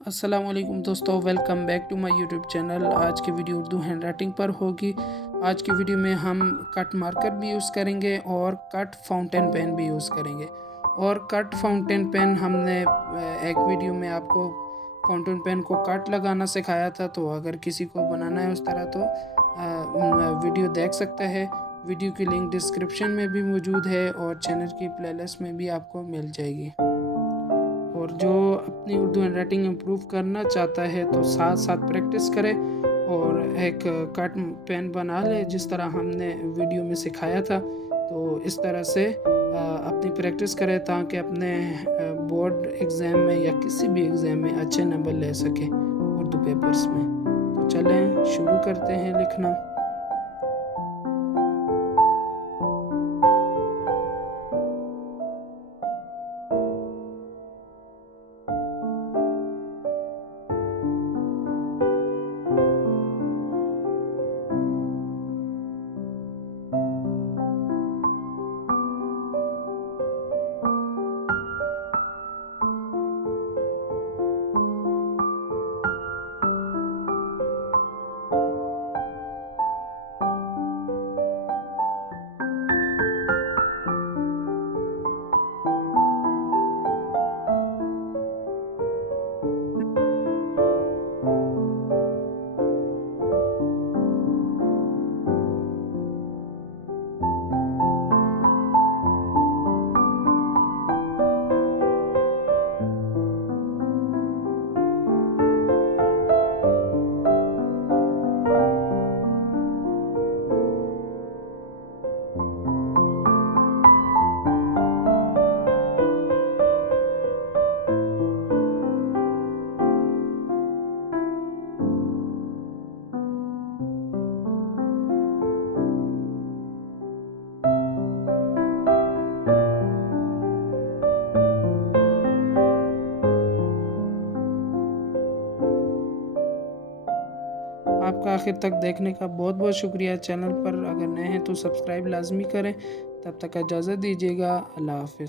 अस्सलाम वालेकुम दोस्तों, welcome back to my YouTube channel. आज की वीडियो उर्दू हैंड राइटिंग पर होगी। आज की वीडियो में हम कट मार्कर भी यूज़ करेंगे और कट फाउंटेन पेन भी यूज़ करेंगे। और कट फाउंटेन पेन हमने एक वीडियो में आपको फाउंटेन पेन को कट लगाना सिखाया था, तो अगर किसी को बनाना है उस तरह तो वीडियो देख सकता है। वीडियो की लिंक डिस्क्रिप्शन में भी मौजूद है और चैनल की प्लेलिस्ट में भी आपको मिल जाएगी। और जो अपनी उर्दू हैंड राइटिंग इम्प्रूव करना चाहता है तो साथ साथ प्रैक्टिस करे और एक कट पेन बना ले जिस तरह हमने वीडियो में सिखाया था। तो इस तरह से अपनी प्रैक्टिस करे ताकि अपने बोर्ड एग्ज़ाम में या किसी भी एग्ज़ाम में अच्छे नंबर ले सके उर्दू पेपर्स में। तो चलें शुरू करते हैं लिखना। आपका आखिर तक देखने का बहुत बहुत शुक्रिया। चैनल पर अगर नए हैं तो सब्सक्राइब लाजमी करें। तब तक इजाज़त दीजिएगा। अल्लाह हाफ़िज़।